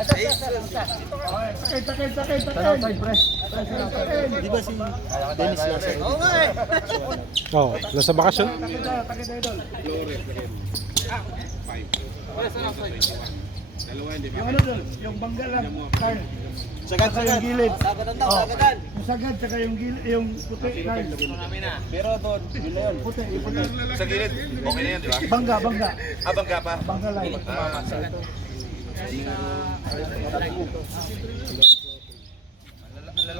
Sakit. Di ba si Dennis Lasser? Oo nga eh. Oo, nasa bakasyon. Yung ano doon, yung bangga lang, Carl. Sagad. Yung gilid. Sagadan daw, sagadan. Yung sagad, saka yung gilid, yung puti, Carl. Pero doon, yun na yun. Puti. Sa gilid, okay na yan, di ba? Bangga. Ah, bangga pa. Bangga lang.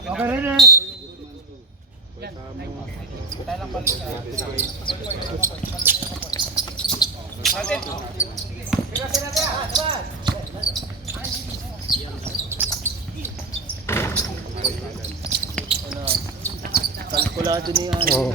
Okay rin eh. Kalkulado niya. Oo.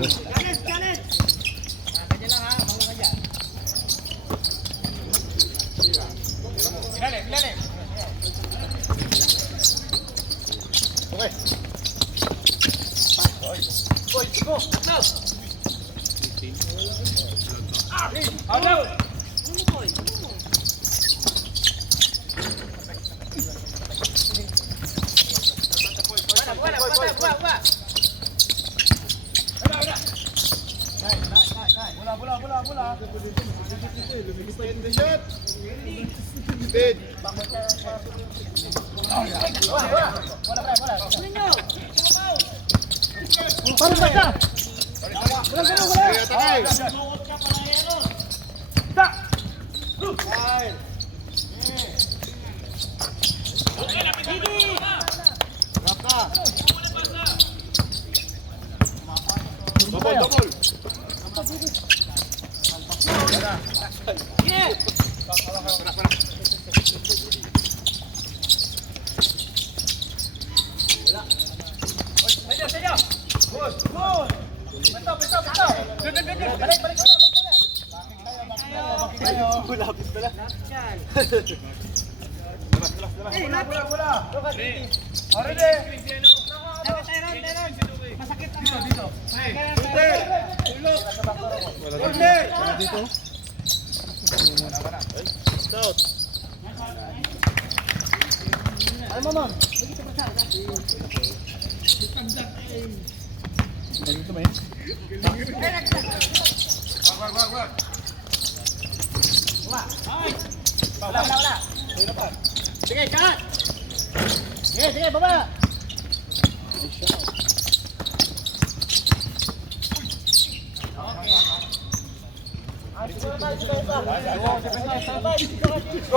Sige, baba.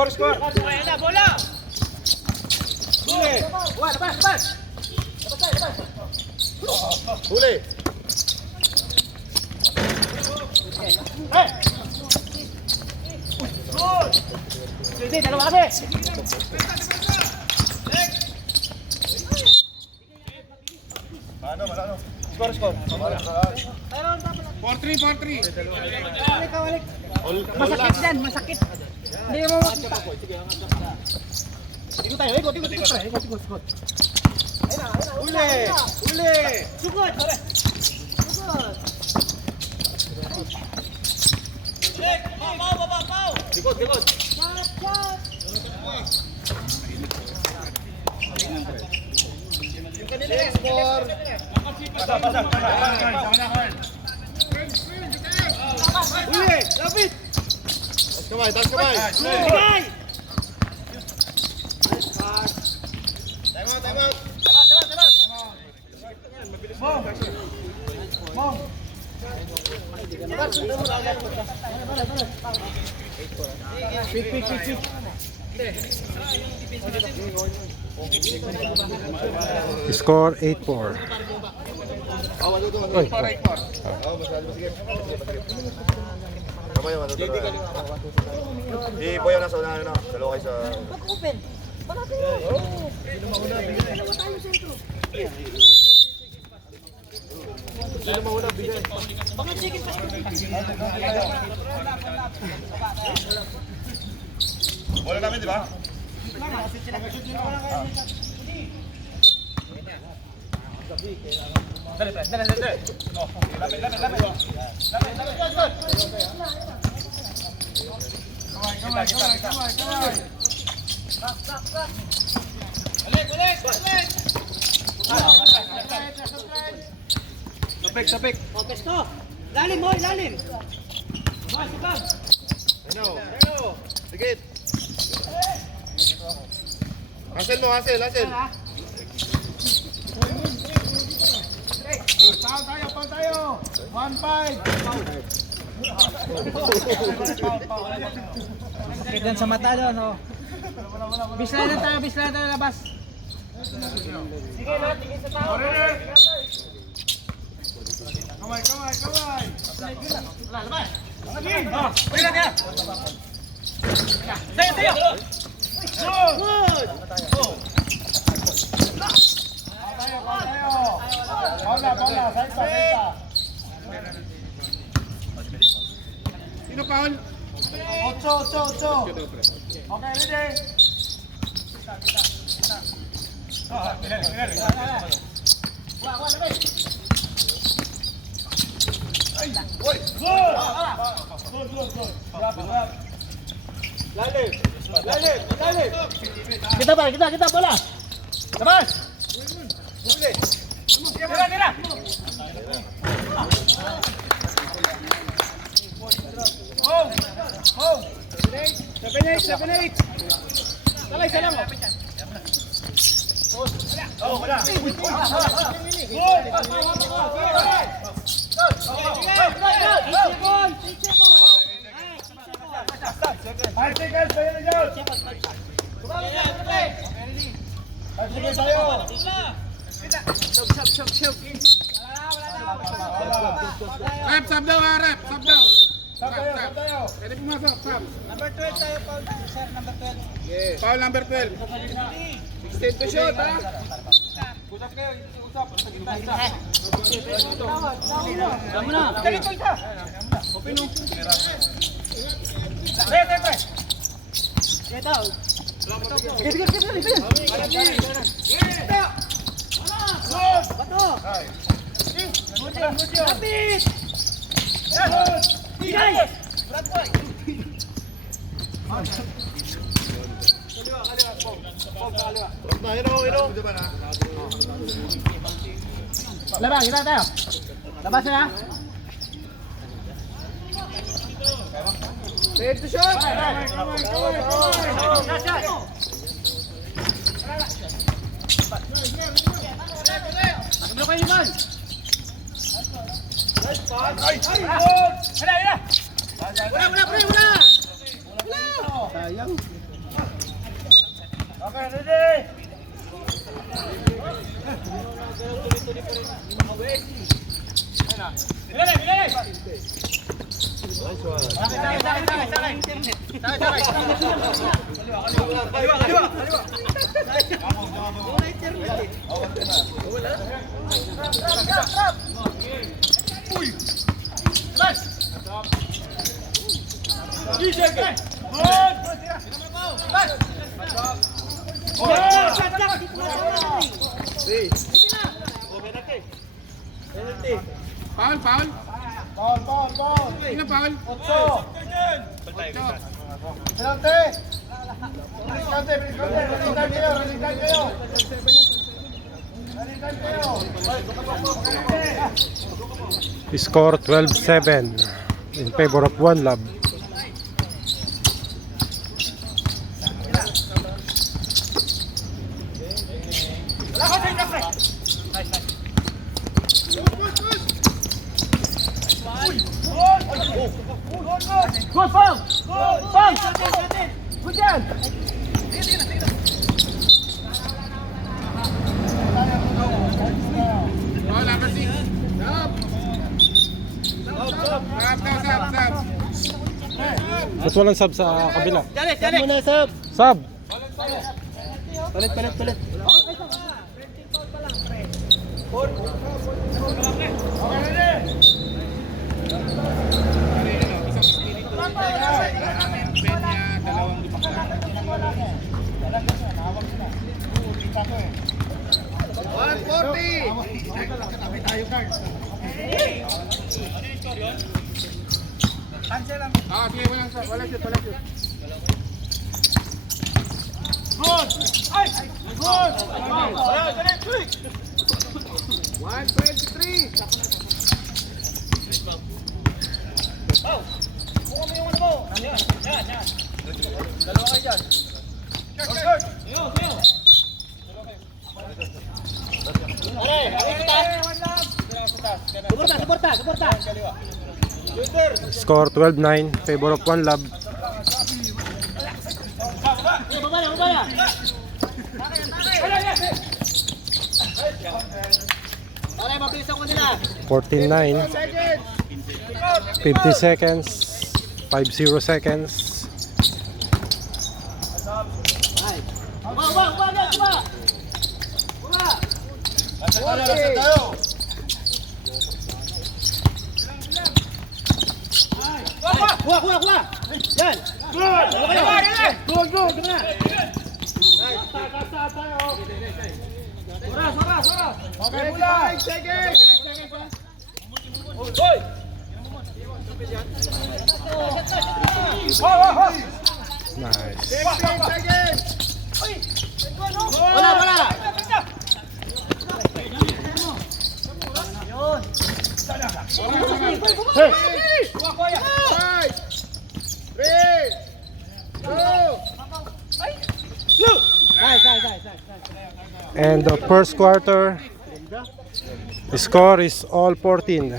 Score! Bola! Huli! Lepas! Huli! Sige, dalawa kami! Ano? Score! 4-3. Balik. Masakit dyan, masakit. Hindi mo makita. Ikot tayo, ikot. Huli! Sugod! Pau! Likod! Score! Huli! Lapit! Taas kamay! Sigay! Time out! Score 8-4. Oy. Sige. Kamay yung Boy yung nasa unahan na. Dalawa kayo sa... Mag-open! Malapit yun! Dalawa tayo sa intro! Sino mauna bigay? Bakit sige pa? Bola namin, di ba? Dali. Lapit. Tapik. O, pesto. Lalim, boy, lalim. Boy, subag. Sige. Hansel mo, Hansel. Foul tayo. 1-5. Sakit yan sa mata doon, no? Bislayan tayo labas. Kamay. Bola. Saita. Sino foul? 8. Okay, ready? Kita bola. Labas. Tira. Oh. 7-8. Salay, salang. Wala. Five seconds, tayo na dyan. 5 seconds tayo. Sab daw, harap. Sab daw. Sab tayo. Pwede pumasok, sab. Number 12 tayo, Paul. Sir, number 12. Foul number 12. 16 to shoot, ha? Tama na. Ganito isa. Dito. Bato. Lapit. Tigay. Labas, kita tayo. Labas na. Ready to shot. Ano kayo man? Wala. Sayang. Okay, ready. Foul. Ball. Sino foul? 8. Penalty. Running time kayo. Score 12-7 in favor of One Love. Good foul. Good yan. Foul number 6. Sab. Ba't walang sub sa kabila? Dali muna, sub. Sub! Palit. Sige, walang shoot. Score 12-9, favor of One Love. Pare, mabilis ako nila. 14-9, 50 seconds, 50 seconds. Kuha! Yan! Go! Ito na! Sora! Okay, 5 seconds. Nice. 15 seconds. Wala! Five, 3, 2. And the first quarter, the score is all 14.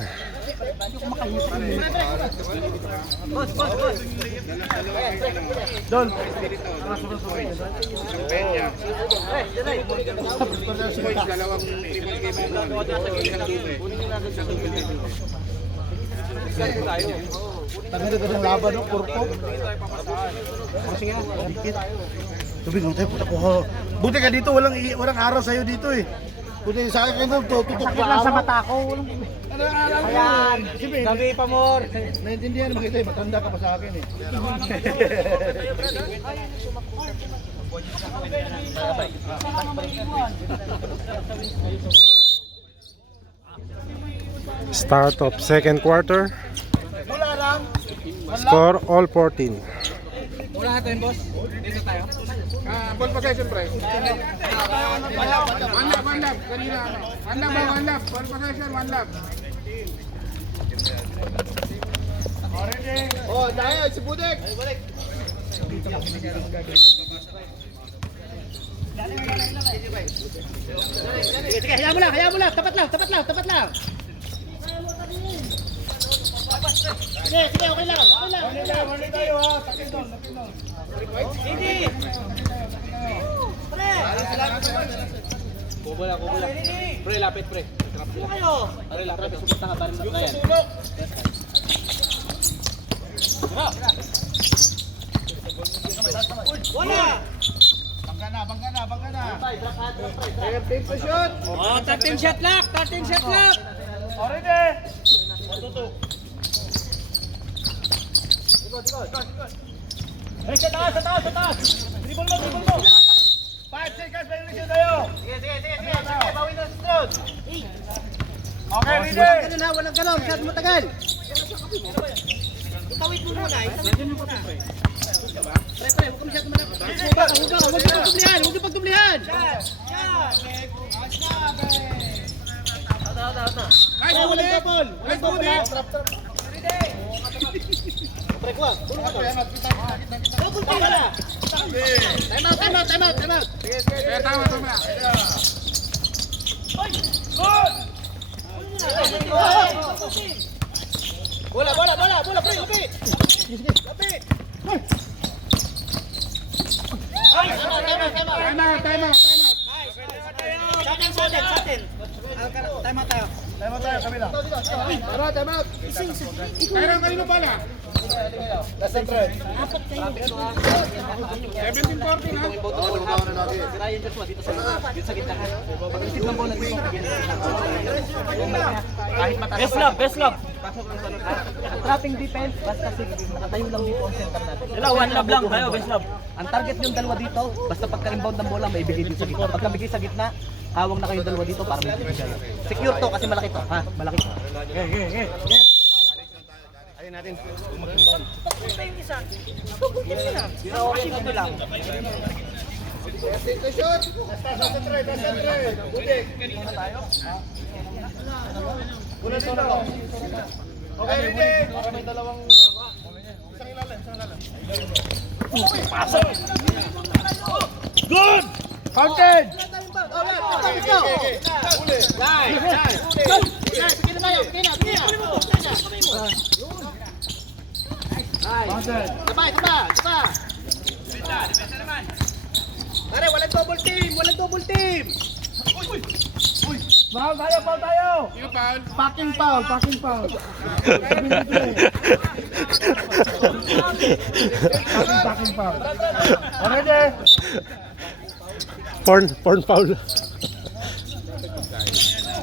Tanggal ka ng laban ng kurpo. Tubig lang tayo, puta ko. Buti ka dito, walang araw sa'yo dito eh. Buti sa akin kayo, tutok Sakit lang sa mata ko. Ayan! Gabi pa more! Naintindihan mo kita eh, matanda ka pa sa akin eh. Start of second quarter. Score all 14. Wala natin, boss. Dito tayo. Ball possession, pre. One lap. Kanina, one lap. Ball possession, one lap. Oh, dahil si Budek. Sige, hayaan mo lang. Tapat lang. Sige, okay lang. Mali tayo ha, takin doon. Hindi! Pre! Kubola. Pre, lapit, pre. Ano kayo? Pre, lapit. Sumunta ka pa rin. Sulok. Wala! Bangga na. 13 to shoot. Oh, 13 shot lock! Already. Sa taas. Dribble mo. 5 seconds, may release tayo. Sige. Bawin na sa sunod. Okay, ready. Walang ganon. Masyado matagal. Tawid mo muna. Pre, huwag ka masyado malapit. Huwag ka pagdublihan. Walang double. Pre, kuha. Double pa na. Time out. Kaya tama. Bola, pre, lapit. Time out. Sa atin. Time out tayo. Kabila. Time out. Kailan kanino pala? Last and third. 17-14 ha? Ryan Joshua dito sa gitna. Pag-isip ng bola dito. Best love. Trapping defense, basta nakatayo lang dito ang center natin. One love lang tayo, best love. Ang target yung dalawa dito, basta pagka-inbound ng bola, may bigay dito sa gitna. Pagka bigay sa gitna, hawang na kayong dalawa dito para may bigay. Secure to kasi malaki to, ha? Malaki to. Ayun natin. Pagpunta yung isa. Pagpunta lang. Good! Counted! Pare, walang double team! Walang double team! Foul tayo! Yung foul. Packing foul! Packing foul! Packing foul! Okay, Porn foul.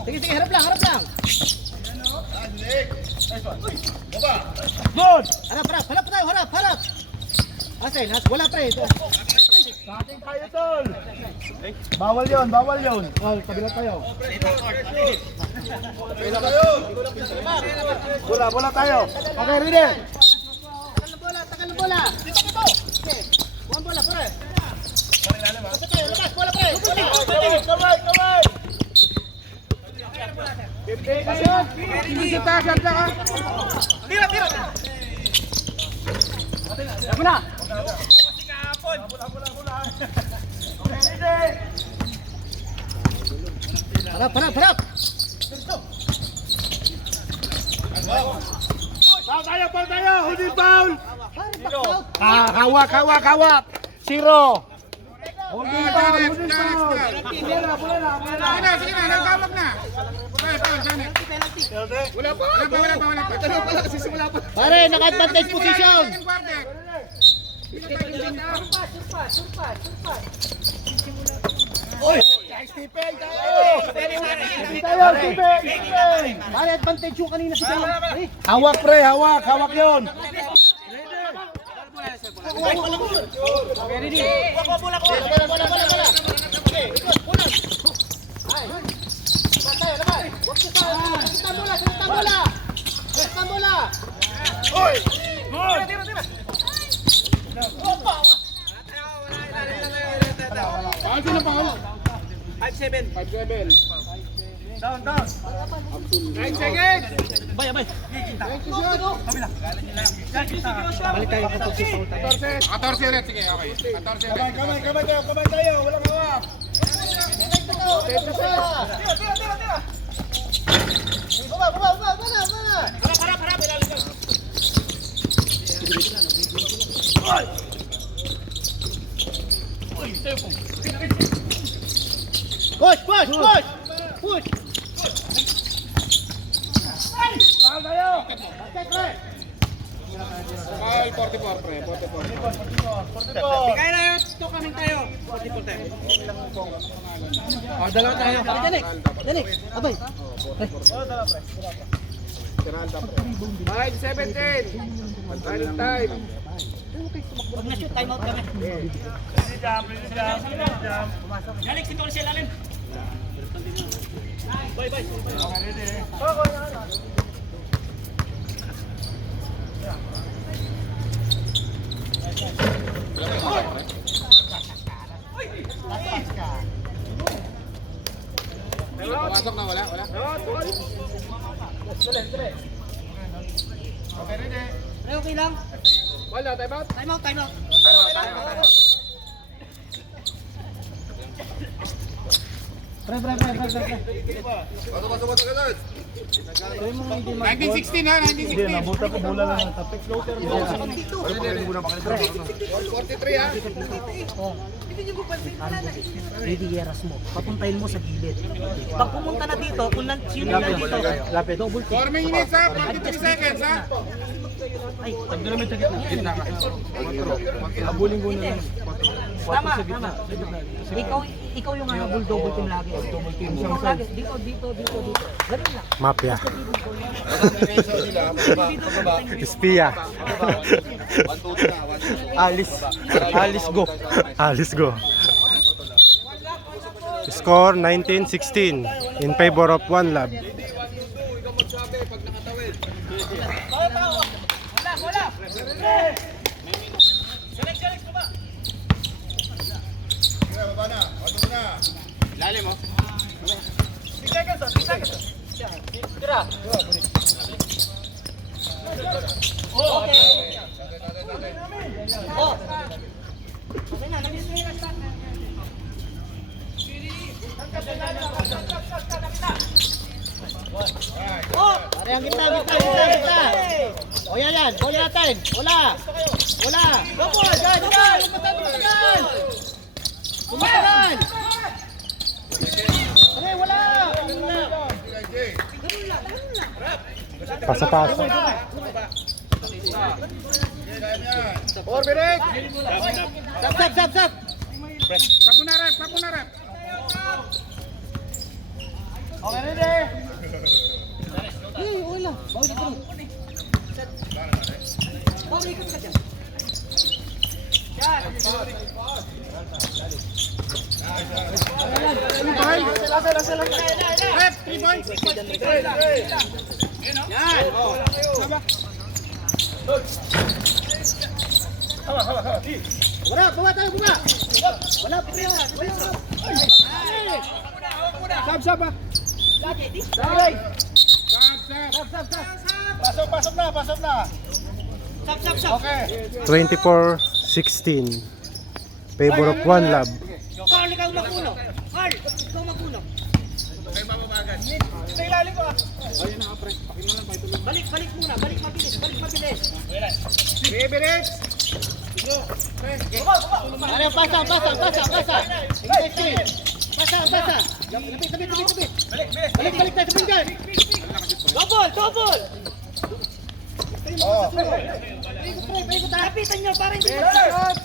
Sige, sige, harap lang, harap lang! Good! Harap tayo, harap! Asen, wala pre. Packing tayo, tol! Bawal yun! Oh, kabila tayo. Bola tayo. Okay, ready? Tagal ng bola! Okay, one bola, pare! Lapit tayo, labas, bola pre! Kamay! Hindi kita, shot lang ha. Tira! Ako na! Harap! Foul tayo! Holding foul! Hawak! Zero! Holding foul! Bola na! Sige na, nagkawag na. Okay, foul, Janet. Wala pa. Pare, naka-advantage position! Second quarter. Pare, advantage yung kanina si Dalo. Hawak pre! Hawak yun! Foul, sino foul? 5-7. 5-7. Down! 9 seconds. Abay. Balik tayo kapag si Paul tayo. 14 ulit, sige, okay. 14 ulit. Kamay tayo! Walang hawak! Push! Mahal tayo! Foul, 44, pre. 44. Kaya na yun, ito kami tayo. 44 tayo. Dalawa tayo. Dali. Abay. 5-17. Running time. Pag na-shoot, time out kami. Alex, ito ko siya lalim. Bye. Pasok na, wala. Okay lang. Wala, time out. Time out. Pre. 1916 ha, 1916. Nabuta ko bola lang ng tapik. 43 ha. Didieras mo. Papuntahin mo sa gilid. Pag pumunta na dito, kung sino na dito, double 4 minutes ha, 43 seconds ha. Ay, tama. Ikaw yung habol double team lagi. Ikaw lagi. Dito. Ganun lang. Mafia. Espiya. Alice go. Score 19-16 in favor of One Love. Dali mo. Pare, ang gitna. O yan. Bola natin. Bola. Gopol, dyan. Tumatagal. Pare, wala. Pasa-pasa. Orbirik! Sap. Tapo na rep. Okay, ready? Wala. Bawal ito. Bawal ikot ka dyan. Rep, 3 points. Yan. Wala, bawa tayo. Wala. Sab. Pasok na. Sap. Okay. 24-16. Favor of One Love. Carl, ikaw magpuno. Balik muna. Balik mabilis. Bibirit. Ano, pasa. Pasa. Lapit. Balik tayo sa pinggan. Double. Ikot, lapitan nyo para hindi mag-shot.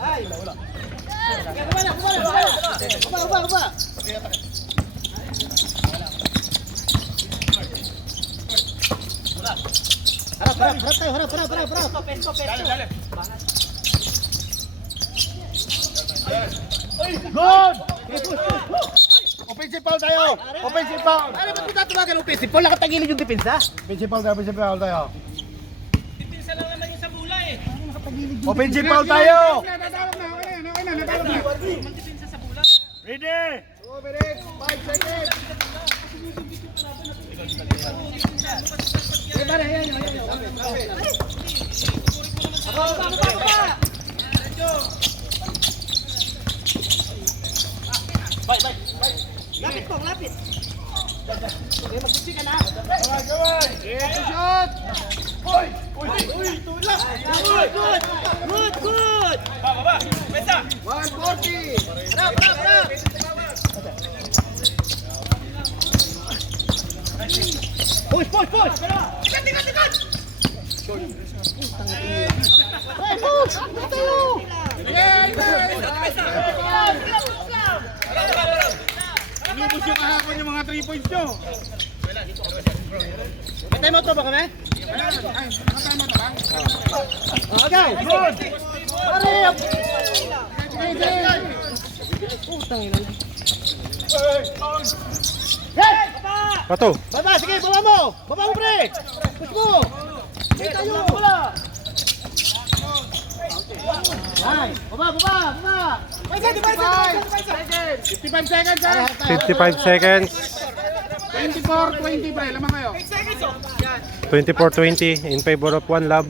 Ay, wala. Baba. Harap. Pesto. Dali. Good! Offensive foul tayo! Offensive foul! Ano ba't mo tatawagan ng offensive foul? Nakatagilid yung depensa. Offensive foul tayo. Offensive foul tayo! Natawag na. Okay na. Natawag na. Ready! Orbirik! 5 seconds! Lapit. Okay, mag-sisi ka na. Gawin! Shot. Good. 140. Rap. Push. Tikat. Hey, push. Inubos yung kahapon yung mga 3 points nyo. Patay mo to ba kami? Ay, nakatama ito lang. Okay. Good. Hurry up. Hey! Pato. Baba, sige, baba mo, pre. Push mo. Kita nyo, wala. Ay, baba. 55 seconds, sir. 55 seconds. 24-20, pre. Lamang kayo. 24-20 in favor of One Love.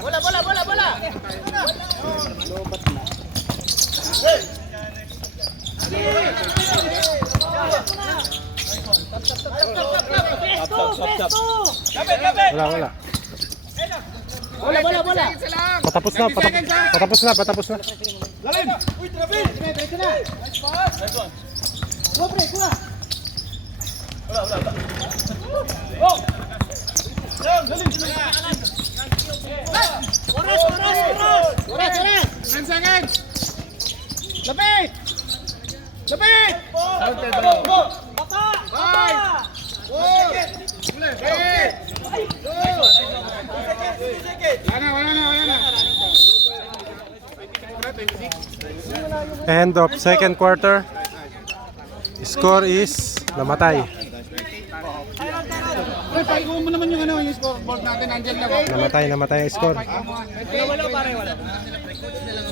Bola. Wala. Bola. Patapos na. Lalim! Uy, trabil! Diretso na. Go, pre, kuha. Oras. 10 seconds. Lapit. Wala na. End of second quarter. Score is namatay. Pre, paikuha mo naman yung scoreboard natin. Andyan lang. Namatay ang score. Wala.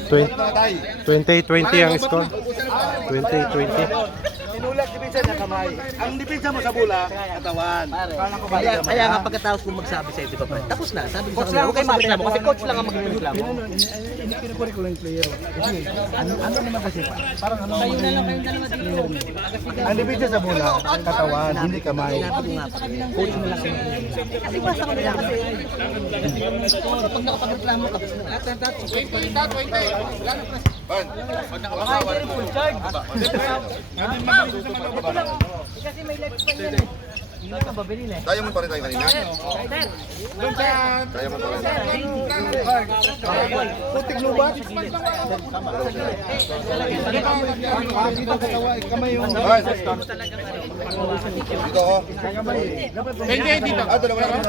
28-20 ang score. Tinulak depensa na kamay. Ang depensa mo sa bola, katawan. Kaya nga pagkatapos kong magsabi sa'yo, di ba, pre? Tapos na, sabi ko sa kanila, huwag kayo magreklamo kasi coach lang ang magreklamo. Pinupuri ko lang yung player. Kasi, ano naman kasi, parang ano naman. Ang depensa sa bola, katawan, hindi kamay. Sinabi ko nga, coach mo lang. Kasi basta kami lang kasi. Pag nakapagreklamo ka, kasi may life pa yan eh. Hindi ka babili na eh. Diamond pa rin tayo kanina. Doon sa... Diamond pa rin. Putik lubat. Kamay yung... Dito ako. Hindi, dito. Ah, dalawa na kami.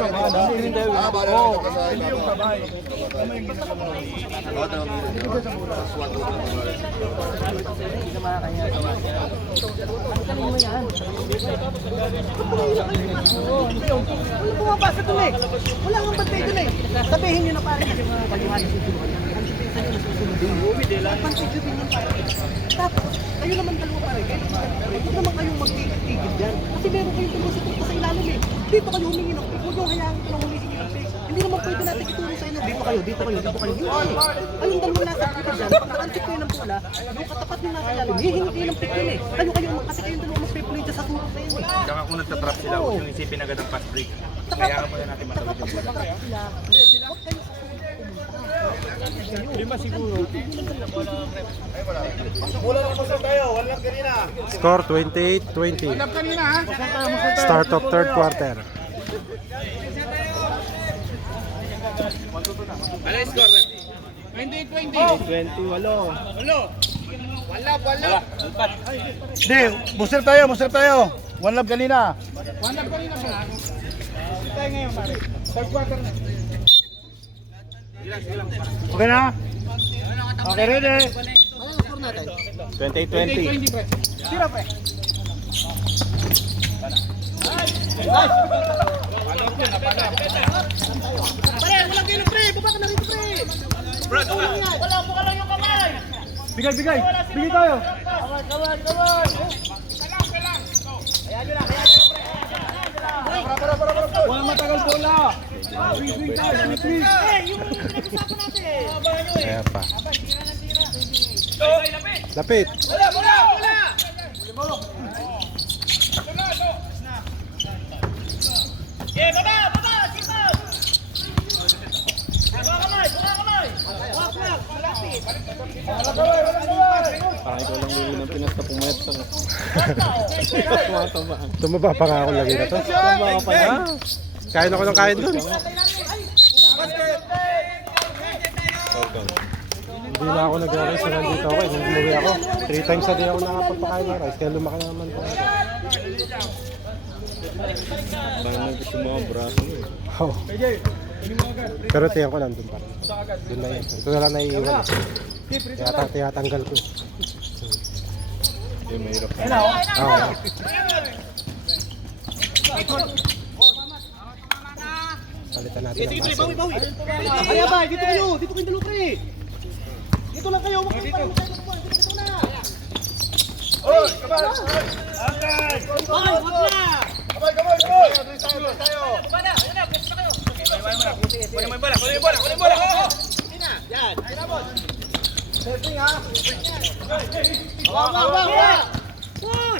Ah, bala na ito sa iba. Wala pumapasa dun eh. Wala kang bantay dun eh. Sabihin nyo na parang kasi mga kayuhan na susunod. Ang depensa nyo na susunod. Pansig yun yung parang. Tapos, kayo naman dalawa pa rin. Huwag naman kayong magtigil dyan. Kasi meron kayong tumusipot pa sa ilalim eh. Dito kayo humingi ng pick. Huwag nyo hayaan ko lang humingi ng pick. Hindi naman pwede natin ituro sa inyo. Dito kayo, dito kayo, dito kayo. Hindi. Kayong dalawa nasa dito dyan. Pagkakansip kayo ng bola, yung katapat nyo nasa ilalim, hihingi kayo ng pick yun eh. Kayo, kasi kayong dalawa mag-play dyan sa tulong sa inyo eh. Tsaka kung nagtatrap sila, huwag yung isipin agad ang fast break. Kaya ka muna natin matawid yung bola. Score 28-20. Lap kanina ha. Start of third quarter. Ano yung score? 20. Wala. Hindi, booster tayo. One love kanina. One lap kanina po. Tayo ngayon, pare. Third quarter na. Okay na? Okay, ready? Ano ang score natin? 20-20. 20, pre. Tira pre. Pare, walang kilo pre. Baba ka na rito pre. Wala mo ka lang yung kamay. Bigay tayo. Kaway. Walang matagal bola. Kaya pa. Lapit. Tumaba pa nga ako lagi na to. Kain ako ng kain dun. Hindi na ako nag-rice na nandito ako eh. Nung umuwi ako, 3 times a day ako nakapagpakain ng rice. Kaya lumaki na naman po. Oh. Pero tiyan ko nandun pa rin. Doon na yan. Ito na lang naiiwan. Tiyatanggal ko. Yung mahirap. Oo. Palitan natin ang base. Kaya ba, dito kayo dalawa pre. Dito lang kayo, wag kayo parang dito na. Oy, kabay. Wag na. Kabay. Tayo. Kunin mo yung bola. Yan. Setting ha. Wag. Bang. Baba. Uy.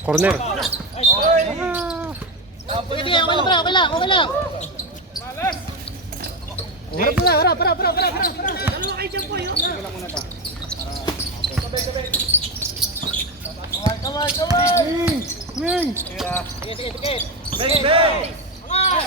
Corner. Okay lang. Harap. Dalawa kayo dyan po, yun. Swing. Sige. Bang.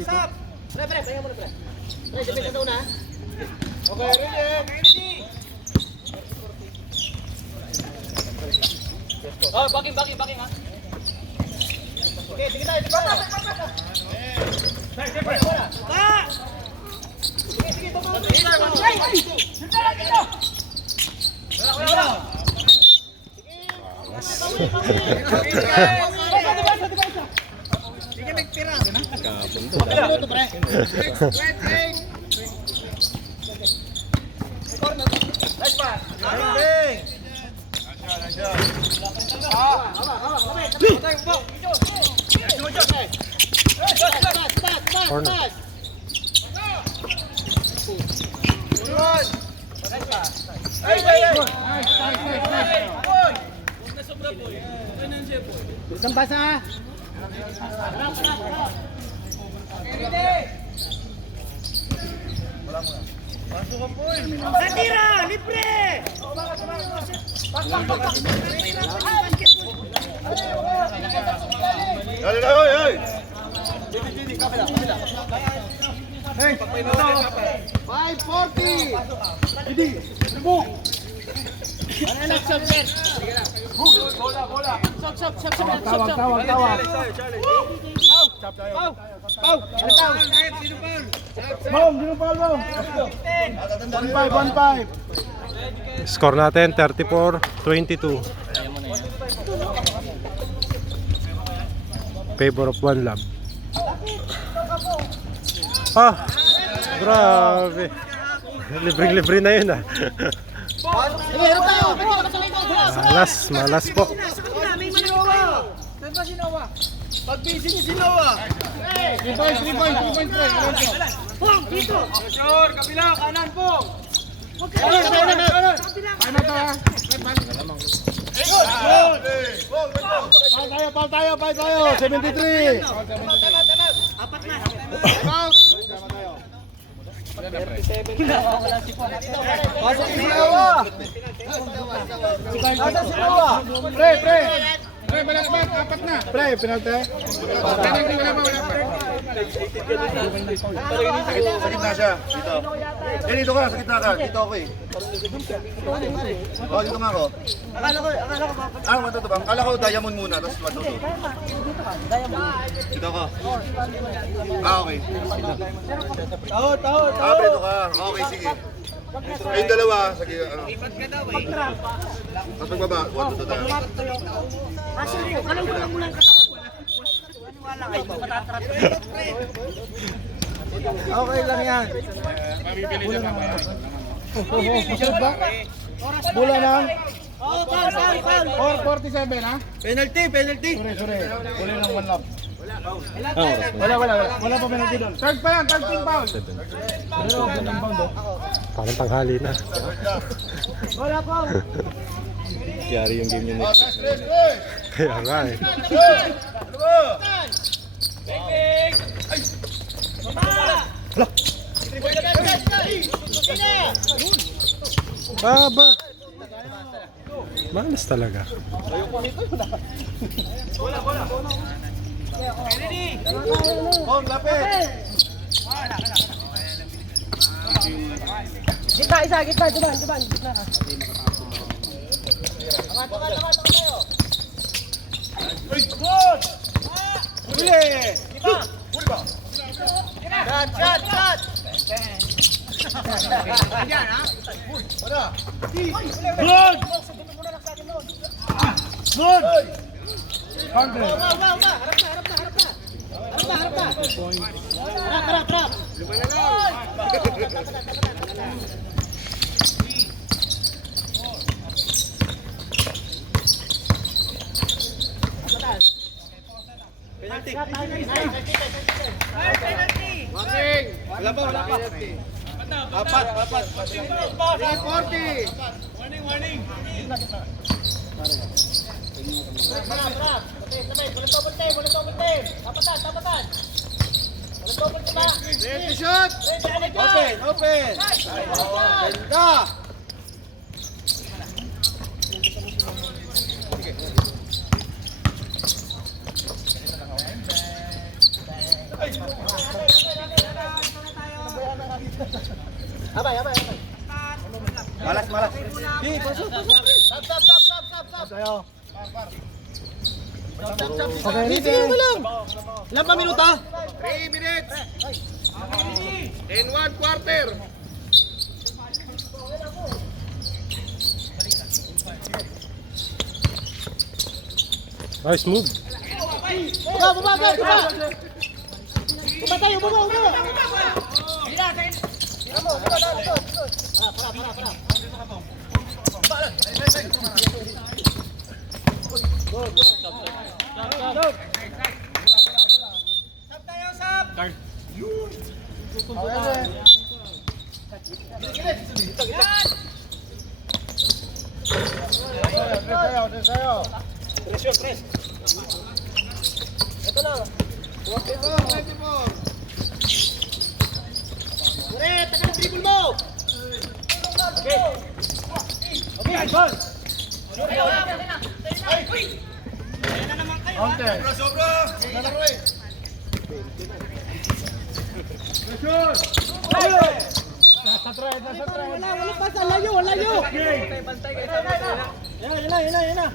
dito. Pre, pahinga muna, pre. Pre, depensa sa una. Okay, ready? Oh, backing ha. Okay, sige tayo. Sige, baba. Corner. Isang basa. Dali na, hoy, hoy! 540. Hindi. Subok. Tawag. Bong, dino pa bong. 1-5. Score natin 34-22. Favor of One Love. Ah, grabe. Libreng-libre na yun ah. Malas po. Pag busy ni Sinowa. 3 points. Bong, dito. Sure, kabila, kanan po. Kanan. Ball tayo. 73. Apat na. Pasok si Sinowa. Pre, balakbak, apat na. Pre, penalty. Wala pa. Sa gitna siya, dito. Eh, dito ka, sa gitna ka. Dito ako eh. Oh, dito nga ako. Akala ko Matuto ba? Akala ko diamond muna, tapos matuto. Dito ako. Okay. Taho. Dito ka. Okay, sige. Kayong dalawa, sige. Tapos magbaba, 1, 2, 3. Okay lang yan. Mabibili siya mamaya. Bola ng Foul. 447 ha? Penalty. Sorry. Bola ng 1 love. Wala pa penalty doon. Third pa yan, third team foul. Parang tanghali na. Yari yung game yun eh. Kaya nga eh. Baba. Malas talaga. Gitna. Wala pa. Apat. 340. Warning. Ready to shoot. Open. Ganda. Abay. Malas, malas. Di, pasok. Stop. Tayo. Okay, ready? Ilan pa minuto? 3 minutes. In 1 quarter. Nice move. Baba. Baba tayo. Wala pa sa layo. Yan na.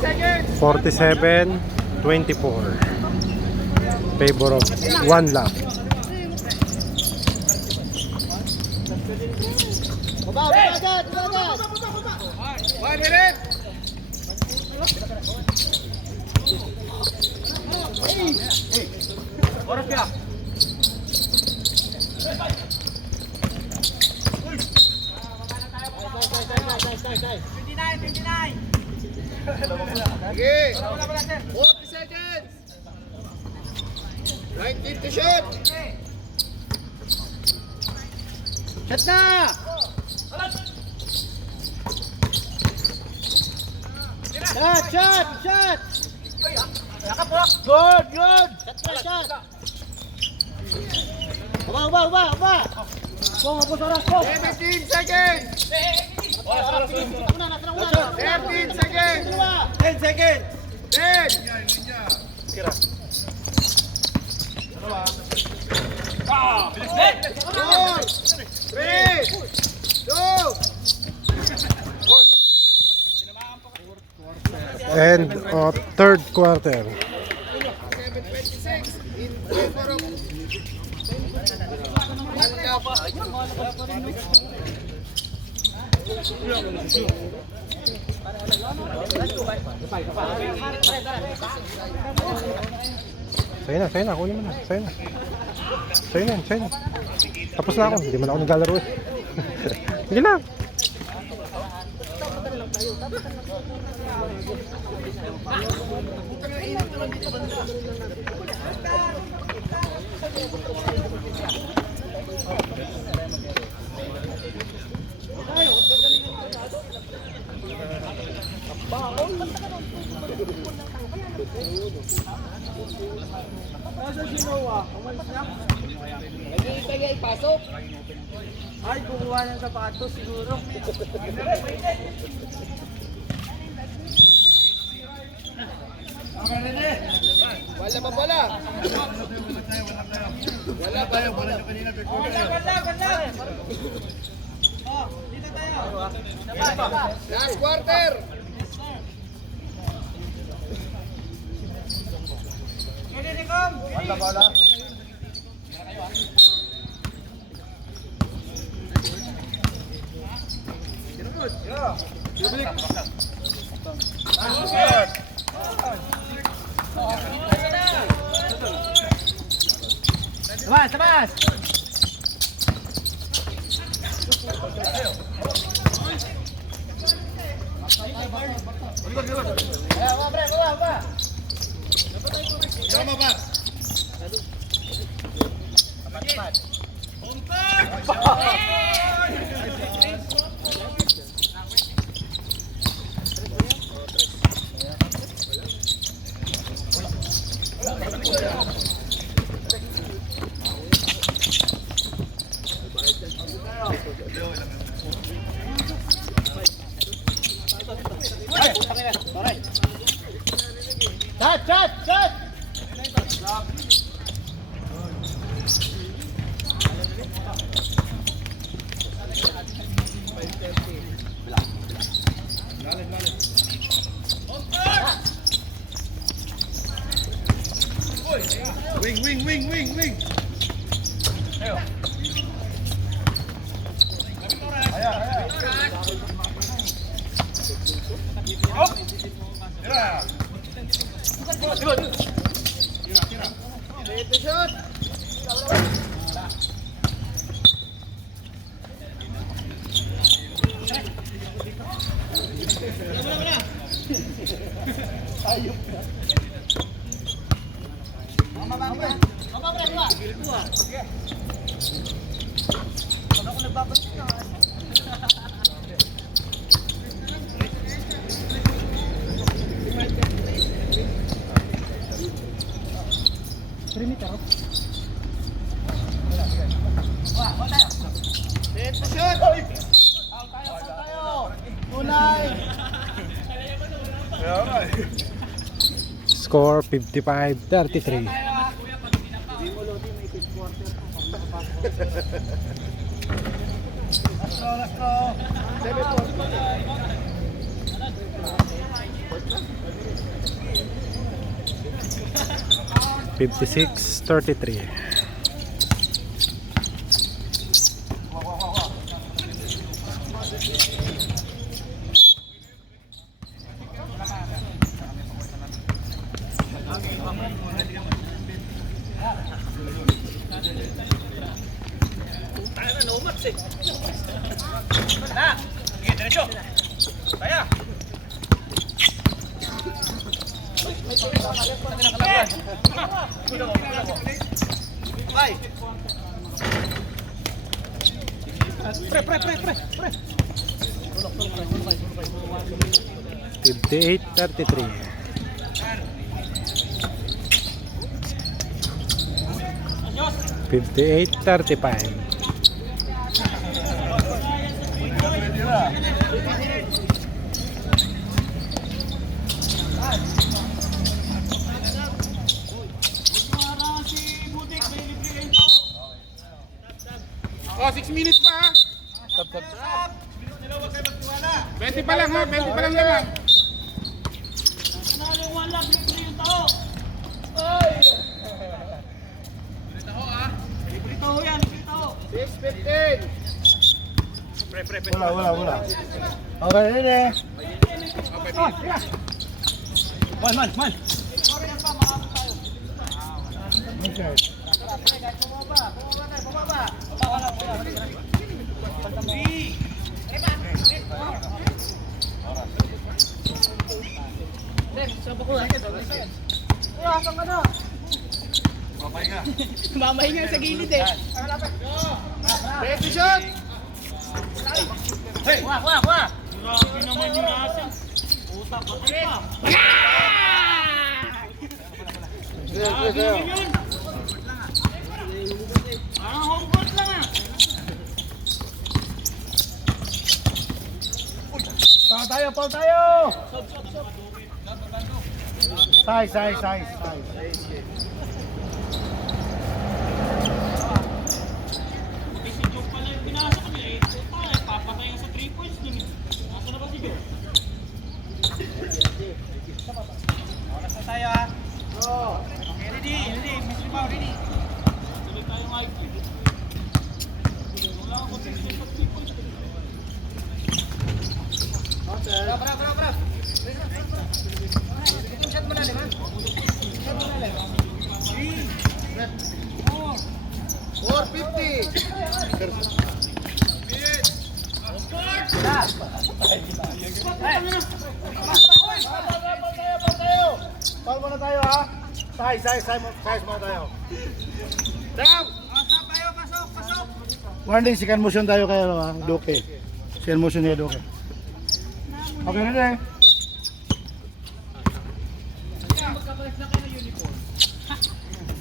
Seconds. 47-24. Favor of 1 lap. Baba. 1 minute. Okay. 40 seconds. 19 to shoot. Shot na! Shot! Good! Shot! Uba! 17 seconds. 13 seconds. 10 seconds! 10. Four, 3, 2. And third quarter. 7:26 in favor of Sa'yo na, kunin mo na. Sa'yo na. Tapos na ako, hindi man ako naglalaro eh. Sige lang. Ay, kukuha ng sapatos siguro. Wala pa pala. Wala pa. Last quarter. Sabas! Wing. Score 55-33. (56-33). Pre. 58-33. (58-35). Oh, 6 minutes pa ha. 20 pa lang ha, 20 pa lang naman. 6:15. Wala. Okay, ready. Man. Okay. Mamahinga sa gilid eh. Ready shot. Kuha. Grabe naman yung nasa. Utak pa pa. Grabe naman yun. Parang home court lang ah. Paul tayo. Size. Si Joe pala yung pinasok niya eh. Papatayin sa 3 points dun eh. Nasa na ba si Joe? Oras na tayo ha. Okay, ready. Miss Limao, ready. Tuloy tayong high five. Wala akong consistent sa 3 points. Bravo. Shot mo na, di ba? 450. Paul muna tayo ha. Size muna tayo. Down. Pasok. Warning, second motion tayo kayo ha. Duke. Second motion niya Duke. Okay, ready.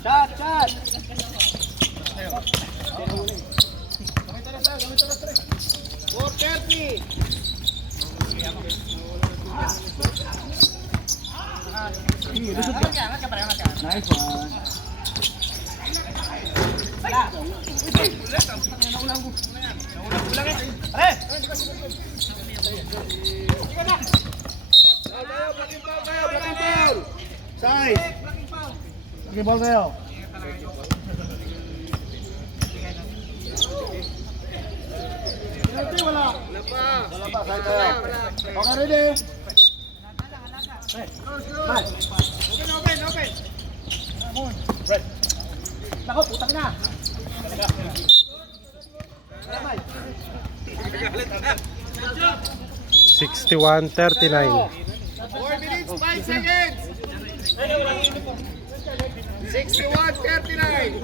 Shot. 4:30. Sige, lusot ka. Nice one. Size. Sige, ball kayo. Wala. Side tayo. Okay, ready? Nako, putang na. 61-39. 4 minutes, 5 seconds. 61-39.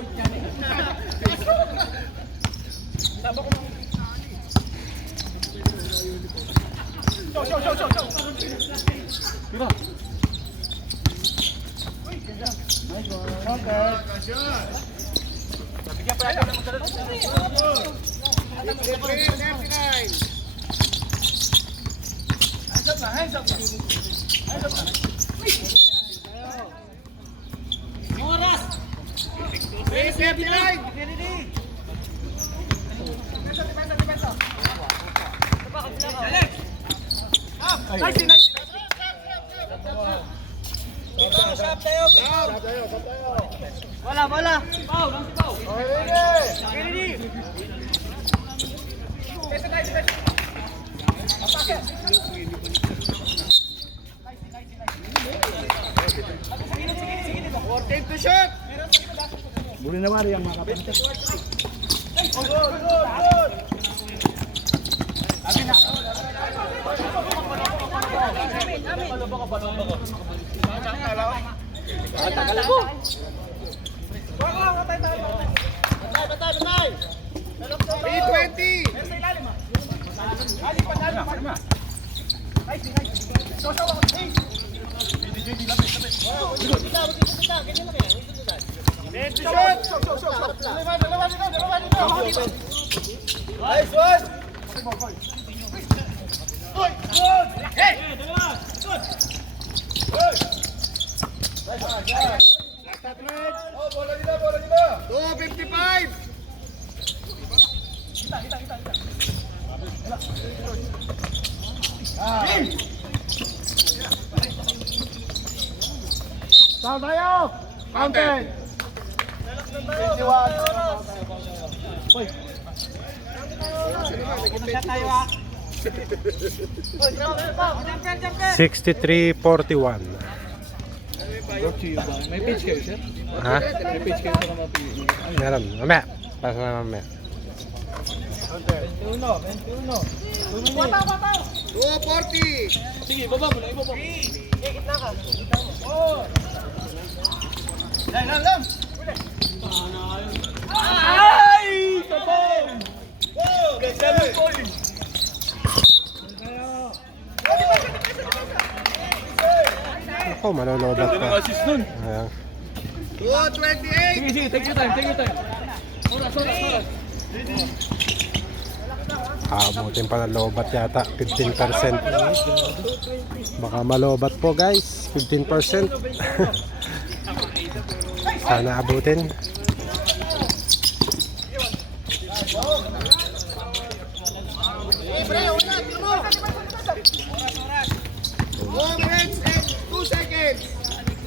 Bola. To shoot. Buli na wari ang mga kapatid. B20. To shoot. Nice one. Bola nila. 255. Saan tayo? Fountain. 51. Hoy. 63-41. May pitch kayo, sir? Ha? May pitch kayo sa mga pili. Meron. Mamaya. Pasa na mamaya. 240. Sige, baba mo na, ibaba. Ay! Sabay! Ganda po. Ako, malolobat pa. Assist nun. Ayan. 228. Sige, take your time. Oras. Abutin pa ng lobat yata. 15%. Baka malobat po guys. 15%. Sana abutin. Four minutes and 2 seconds.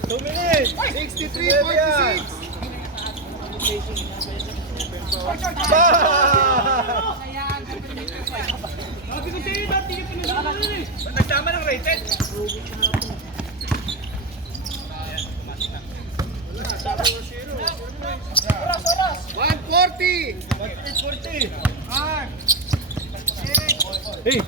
2 minutes. 63.46. Nagtama ng rated. Hey!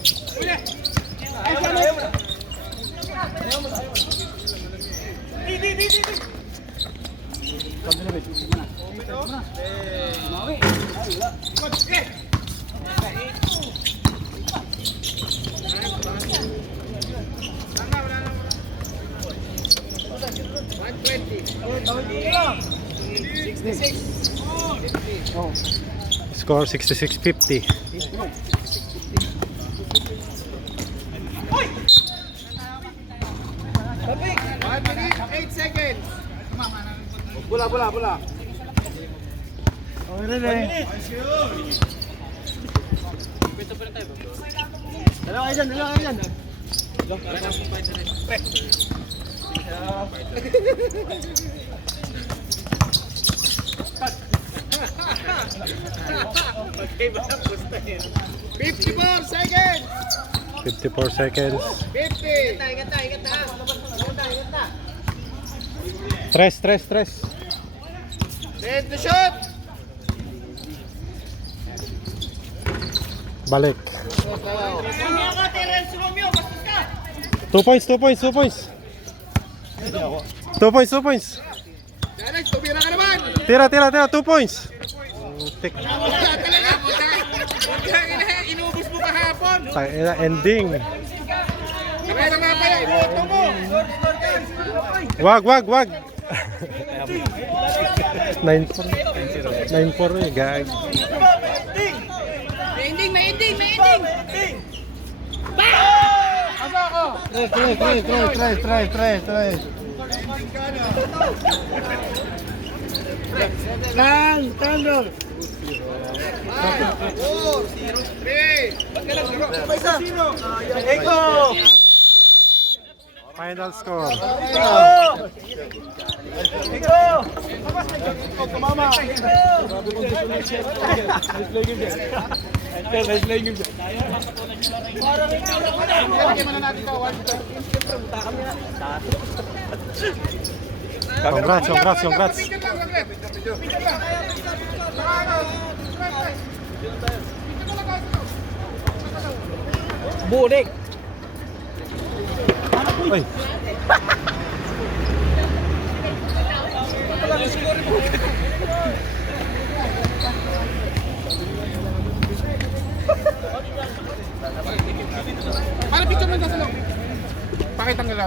Score 66-50. One minute, 8 bola. Okay rin eh. Dalawa kayo dyan. $54 seconds! 54 seconds. 50! Tres. Set to shoot! Balik. Romeo ka, Terence Romeo, bastos ka! 2 points. 2 points. Alex, tumira ka naman! Tira. 2 points. Tik. Wala talaga, puta! Inubos mo kahapon! Ending. Kamera nga pa yan, iboto mo! Wag. 9-4 eh, gag. May ending! Asa ako? Tres. Standard. 5, 4, 3. Final score. Congrats. Picture lang, saglit. Picture lang. Bulik! Ay. Para picture lang sa loob. Pakita nila,